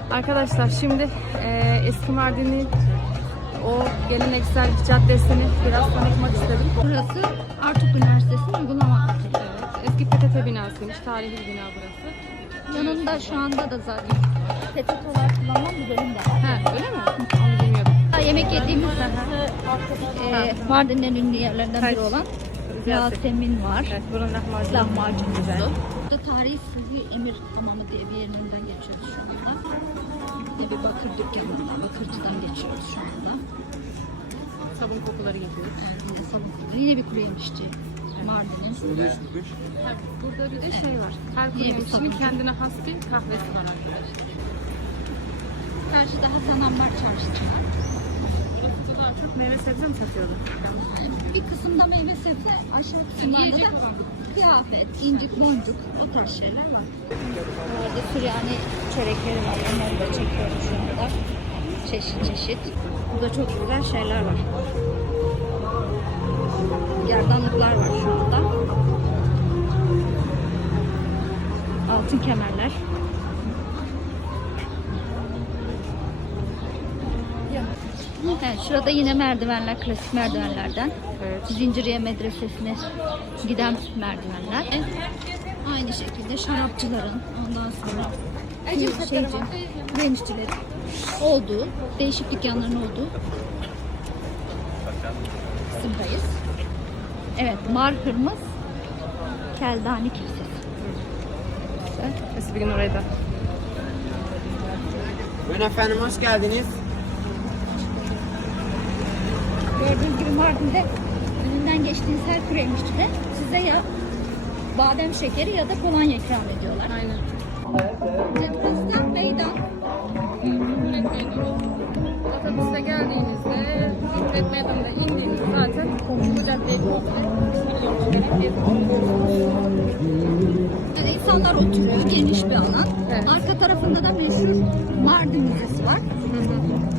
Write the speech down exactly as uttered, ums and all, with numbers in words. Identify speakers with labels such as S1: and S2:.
S1: Arkadaşlar şimdi e, eski Mardin'in o geleneksel caddesini biraz tanıtmak istedim.
S2: Burası Artuk Üniversitesi'nin uygulama fakültesi.
S1: Evet, eski P T T binasıymış. Tarihi bir bina burası.
S2: Yanında şu anda da zaten P T T olarak kullanılan bir bölüm de var.
S1: Ha, öyle mi? Onu bilmiyordum.
S2: Yemek yediğimiz e, Mardin'in en ünlü yerlerinden biri olan Yasemin var.
S1: Evet, bunun lahmacunu.
S2: Lahmacun
S1: güzel.
S2: Burada tarihi Sıhhi Emir Hamamı diye bir yerinden geçiyoruz şu anda. Bir de bir bakır dükkanından, bakırcıdan geçiyoruz şu anda.
S1: Sabun kokuları geliyor.
S2: Yani yine sabun kokuları. Yine bir kuru yemişçi. Mardin'in.
S1: Burada bir de şey var. Her kuru
S2: Yine bir
S1: yemişçinin
S2: sabun.
S1: kendine has bir kahvesi var arkadaşlar.
S2: Karşıda Hasan Ambar Çarşısı var.
S1: Burası da daha çok meyve sebze mi satıyorlar?
S2: Yani bir kısımda meyve sebze, aşağı kısımlarda
S1: Yiyecek
S2: da
S1: olan.
S2: kıyafet, incik, boncuk, o tarz şeyler var. Burada Süryani çörekleri var. Onları da çekiyorum şu anda. Çeşit çeşit. Burada çok güzel şeyler var. Gerdanlıklar var şu anda. Altın kemerler. Evet, şurada yine merdivenler, klasik merdivenlerden.
S1: Evet.
S2: Zinciriye Medresesi'ne giden merdivenler. Aynı şekilde şarapçıların, ondan sonra şeyci, genççilerin olduğu, değişik dükkanların olduğu kısımdayız. Evet, Mar Hırmız Keldani Kilisesi.
S1: Neyse bir gün oraya da.
S3: Buyurun efendim, hoş geldiniz.
S2: Gördüğünüz gibi Mardin'de önünden geçtiğiniz her kuru yemişçide size ya badem şekeri ya da kolonya ikram ediyorlar.
S1: Aynen.
S2: Cumhuriyet Meydan.
S1: Cumhuriyet Meydanı. Otobüste geldiğinizde Cumhuriyet Meydanı'nda indiğinizde zaten bu caddeyi kullanıyorsunuz.
S2: Burada insanlar oturuyor, geniş bir alan.
S1: Evet.
S2: Arka tarafında da meşhur Mardin Müzesi var.